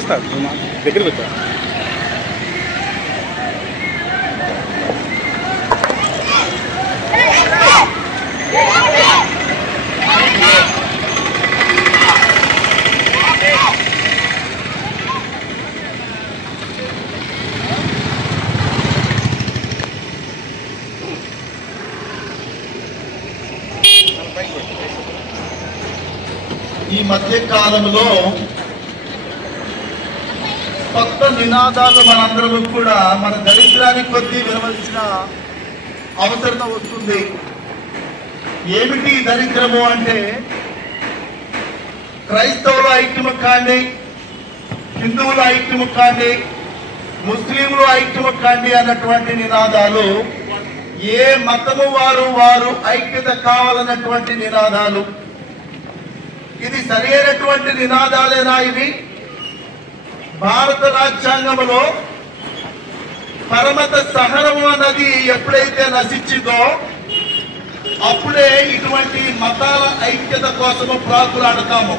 వచ్చేస్తారు దగ్గరికి వచ్చారు. ఈ మధ్య కాలంలో కొత్త నినాదాలు మనందరం కూడా మన దరిద్రానికి కొద్దీ వినవలసిన అవసరం వస్తుంది. ఏమిటి దరిద్రము అంటే క్రైస్తవుల ఐక్యము కాండి, హిందువుల ఐక్యము కాండి, ముస్లింలు ఐక్యము కాండి అన్నటువంటి నినాదాలు, ఏ మతము వారు ఐక్యత కావాలన్నటువంటి నినాదాలు. ఇది సరైనటువంటి నినాదాలేనా? ఇవి భారత రాజ్యాంగంలో పరమత సహనము అన్నది ఎప్పుడైతే నశించిందో అప్పుడే ఇటువంటి మతాల ఐక్యత కోసము ప్రాకులాడతాము.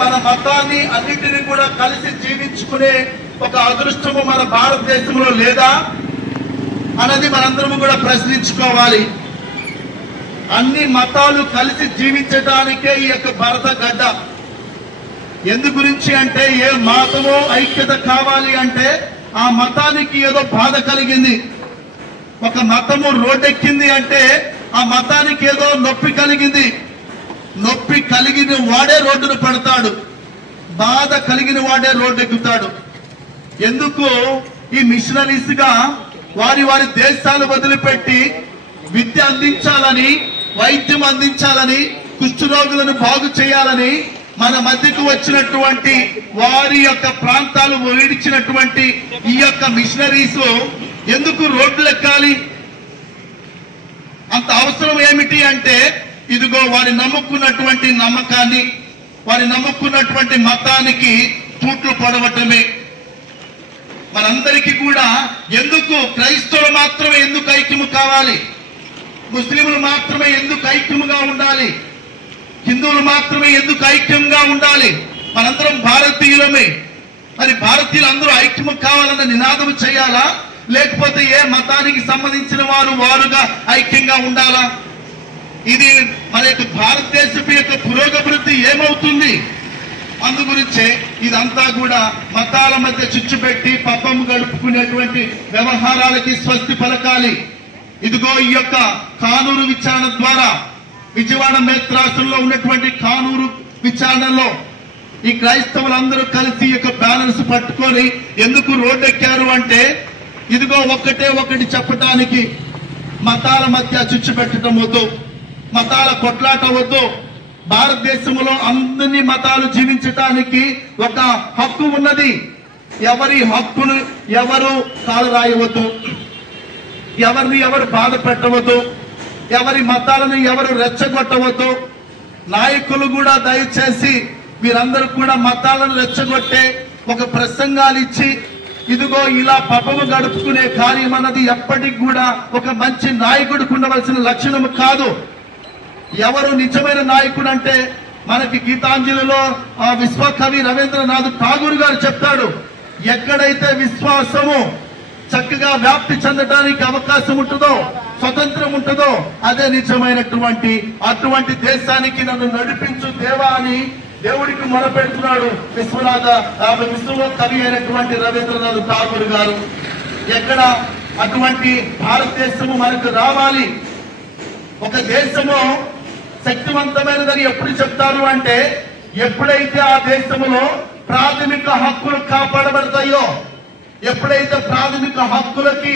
మన మతాన్ని అన్నిటిని కూడా కలిసి జీవించుకునే ఒక అదృష్టము మన భారతదేశంలో లేదా అన్నది మనందరము కూడా ప్రశ్నించుకోవాలి. అన్ని మతాలు కలిసి జీవించడానికే ఈ యొక్క భారత గడ్డ. ఎందు గురించి అంటే ఏ మతమో ఐక్యత కావాలి అంటే ఆ మతానికి ఏదో బాధ కలిగింది. ఒక మతము రోడ్డెక్కింది అంటే ఆ మతానికి ఏదో నొప్పి కలిగింది. నొప్పి కలిగిన వాడే రోడ్డును పడతాడు, బాధ కలిగిన వాడే రోడ్డు ఎక్కుతాడు. ఎందుకు ఈ మిషనరీస్ గా వారి దేశాలు వదిలిపెట్టి విద్య అందించాలని, వైద్యం అందించాలని, కుష్ఠరోగులను బాగు చేయాలని మన మధ్యకు వచ్చినటువంటి వారి యొక్క ప్రాంతాలు విడిచినటువంటి ఈ యొక్క మిషనరీస్ ఎందుకు రోడ్లు ఎక్కాలి? అంత అవసరం ఏమిటి అంటే ఇదిగో వారి నమ్ముకున్నటువంటి నమ్మకాన్ని, వారి నమ్ముకున్నటువంటి మతానికి తూట్లు పొడవటమే. మనందరికీ కూడా ఎందుకు క్రైస్తవులు మాత్రమే ఎందుకు ఐక్యము కావాలి, ముస్లింలు మాత్రమే ఎందుకు ఐక్యముగా ఉండాలి, హిందువులు మాత్రమే ఎందుకు ఐక్యంగా ఉండాలి? మనందరం భారతీయులమే. మరి భారతీయులందరూ ఐక్యము కావాలన్న నినాదం చేయాలా, లేకపోతే ఏ మతానికి సంబంధించిన వారుగా ఐక్యంగా ఉండాలా? ఇది మన యొక్క భారతదేశపు యొక్క పురోగభివృద్ధి ఏమవుతుంది? అందుగురించే ఇదంతా కూడా మతాల మధ్య చిచ్చు పెట్టి పబ్బం గడుపుకునేటువంటి వ్యవహారాలకి స్వస్తి పలకాలి. ఇదిగో ఈ యొక్క కానూరు విచారణ ద్వారా, విజయవాడ మేత్రాసుల్లో ఉన్నటువంటి కానూరు విచారణలో ఈ క్రైస్తవులందరూ కలిసి ఈ యొక్క బ్యాలెన్స్ పట్టుకొని ఎందుకు రోడ్డెక్కారు అంటే ఇదిగో ఒకటి చెప్పటానికి, మతాల మధ్య చిచ్చు పెట్టడం వద్దు, మతాల కొట్లాట వద్దు. భారతదేశంలో అన్ని మతాలు జీవించటానికి ఒక హక్కు ఉన్నది. ఎవరి హక్కును ఎవరు కాలు రాయవద్దు, ఎవరిని ఎవరు బాధ పెట్టవద్దు, ఎవరి మతాలను ఎవరు రెచ్చగొట్టవద్దు. నాయకులు కూడా దయచేసి మీరందరూ కూడా మతాలను రెచ్చగొట్టే ఒక ప్రసంగాలు ఇచ్చి ఇదిగో ఇలా పబ్బము గడుపుకునే కార్యం అన్నది ఎప్పటికి కూడా ఒక మంచి నాయకుడికి ఉండవలసిన లక్షణము కాదు. ఎవరు నిజమైన నాయకుడు అంటే మనకి గీతాంజలిలో విశ్వకవి రవీంద్రనాథ్ ఠాగూర్ గారు చెప్తాడు, ఎక్కడైతే విశ్వాసము చక్కగా వ్యాప్తి చెందడానికి అవకాశం ఉంటుందో, స్వతంత్రం ఉంటుందో అదే నిజమైనటువంటి అటువంటి దేశానికి నన్ను నడిపించు దేవా అని దేవుడికి మొరపెడుతున్నాడు విశ్వ కవి అయినటువంటి రవీంద్రనాథ్ ఠాగూర్ గారు. ఎక్కడ అటువంటి భారతదేశము మనకు రావాలి. ఒక దేశము శక్తివంతమైనదని ఎప్పుడు చెప్తారు అంటే ఎప్పుడైతే ఆ దేశంలో ప్రాథమిక హక్కులు కాపాడబడతాయో, ఎప్పుడైతే ప్రాథమిక హక్కులకి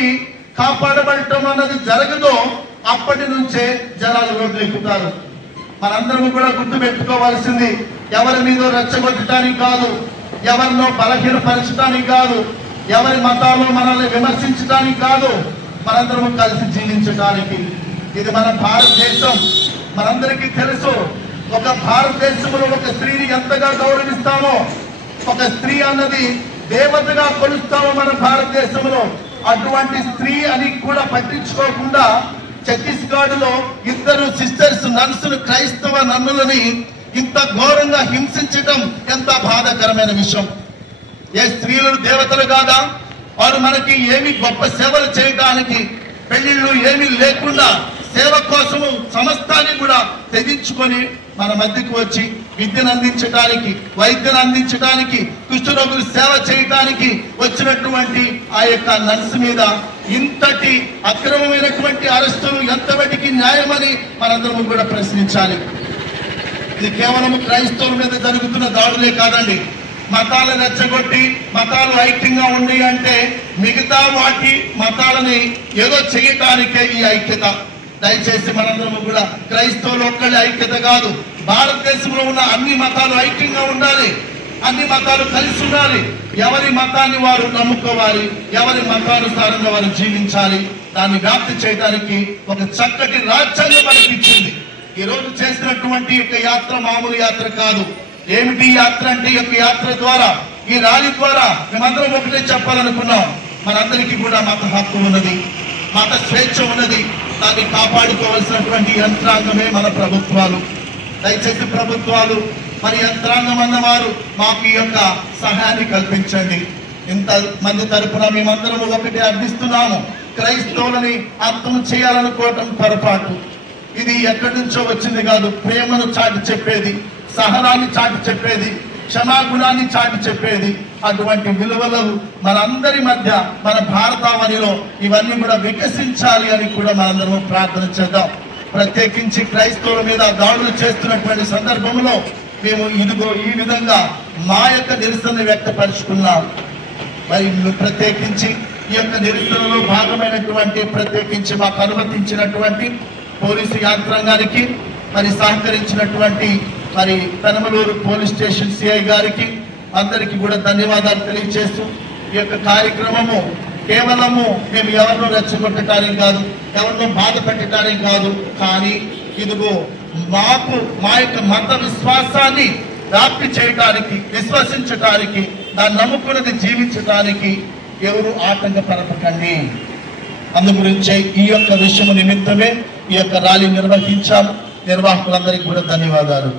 కాపాడబడటం అన్నది జరగదో అప్పటి నుంచే జనాలు రోడ్లు ఎక్కుతారు. మనందరం కూడా గుర్తు పెట్టుకోవాల్సింది ఎవరి మీద రెచ్చగొట్టడానికి కాదు, ఎవరినో బలహీనపరచడానికి కాదు, ఎవరి మతాల్లో మనల్ని విమర్శించడానికి కాదు, మనందరం కలిసి జీవించడానికి. ఇది మన భారతదేశం. మనందరికీ తెలుసు, ఒక భారతదేశంలో ఒక స్త్రీని ఎంతగా గౌరవిస్తామో, ఒక స్త్రీ అన్నది దేవతగా కొలుస్తామో మన భారతదేశంలో. అటువంటి స్త్రీ అని కూడా పట్టించుకోకుండా ఛత్తీస్గఢ్ లో 2 సిస్టర్స్ నర్సులు క్రైస్తవ నన్నులని ఇంత ఘోరంగా హింసించడం ఎంత బాధాకరమైన విషయం. ఏ స్త్రీలు దేవతలు కాదా? వారు మనకి ఏమి గొప్ప సేవలు చేయడానికి, పెళ్లిళ్ళు ఏమీ లేకుండా సేవ కోసము సమస్తాన్ని కూడా త్యజించుకొని మన మధ్యకు వచ్చి విద్యను అందించడానికి, వైద్యను అందించడానికి, కుష్ఠరోగులు సేవ చేయడానికి వచ్చినటువంటి ఆ యొక్క నర్సు మీద ఇంతటి అక్రమమైనటువంటి అరెస్టులు ఎంతవరకు న్యాయమని మనందరం కూడా ప్రశ్నించాలి. ఇది కేవలం క్రైస్తవుల మీద జరుగుతున్న దాడులే కాదండి. మతాలు రెచ్చగొట్టి మతాలు ఐక్యంగా ఉన్నాయి అంటే మిగతా వాటి మతాలని ఏదో చేయటానికే ఈ ఐక్యత. దయచేసి మనందరం కూడా క్రైస్తవులు ఒక్కళ్ళే ఐక్యత కాదు, భారతదేశంలో ఉన్న అన్ని మతాలు ఐక్యంగా ఉండాలి, అన్ని మతాలు కలిసి ఉండాలి. ఎవరి మతాన్ని వారు నమ్ముకోవాలి, ఎవరి మతానుసారంగా వారు జీవించాలి. దాన్ని వ్యాప్తి చేయడానికి ఒక చక్కటి రాజ్యాంగం మనకి ఇచ్చింది. ఈ రోజు చేసినటువంటి యొక్క యాత్ర మామూలు యాత్ర కాదు. ఏమిటి యాత్ర అంటే, ఈ యొక్క యాత్ర ద్వారా, ఈ ర్యాలీ ద్వారా మేమందరం ఒకటే చెప్పాలనుకున్నాం. మనందరికీ కూడా మత హక్కు ఉన్నది, మత స్వేచ్ఛ ఉన్నది. దాన్ని కాపాడుకోవాల్సినటువంటి యంత్రాంగమే మన ప్రభుత్వాలు. దయచేసి ప్రభుత్వాలు మరి యంత్రాంగం అన్నవారు మాకు ఈ యొక్క సహాయాన్ని కల్పించండి. ఇంత మంది తరపున మేమందరం ఒకటే అర్థిస్తున్నాము. క్రైస్తవులని అర్థం చేయాలనుకోవటం పొరపాటు. ఇది ఎక్కడి నుంచో వచ్చింది కాదు. ప్రేమను చాటి చెప్పేది, సహనాన్ని చాటి చెప్పేది, క్షమాగుణాన్ని చాటి చెప్పేది. అటువంటి విలువలు మనందరి మధ్య, మన భారతావనిలో ఇవన్నీ కూడా వికసించాలి అని కూడా మనందరం ప్రార్థన చేద్దాం. ప్రత్యేకించి క్రైస్తవుల మీద దాడులు చేస్తున్నటువంటి సందర్భంలో మేము ఇదిగో ఈ విధంగా మా యొక్క నిరసన వ్యక్తపరుచుకున్నాం. మరి ప్రత్యేకించి ఈ యొక్క నిరసనలో భాగమైనటువంటి, ప్రత్యేకించి మాకు అనుమతించినటువంటి పోలీసు యంత్రాంగానికి, మరి సహకరించినటువంటి మరి పెనమలూరు పోలీస్ స్టేషన్ సిఐ గారికి అందరికీ కూడా ధన్యవాదాలు తెలియజేస్తూ, ఈ యొక్క కార్యక్రమము కేవలము మేము ఎవరినో రెచ్చగొట్టడానికి కాదు, ఎవరినో బాధ పెట్టడానికి కాదు, కానీ ఇదిగో మాకు మా యొక్క మత విశ్వాసాన్ని వ్యాప్తి చేయడానికి, విశ్వసించడానికి, దాన్ని నమ్ముకున్నది జీవించడానికి ఎవరు ఆటంకపరపకండి. అందుగురించే ఈ యొక్క విషయము నిమిత్తమే ఈ యొక్క ర్యాలీ నిర్వహించాము. నిర్వాహకులందరికీ కూడా ధన్యవాదాలు.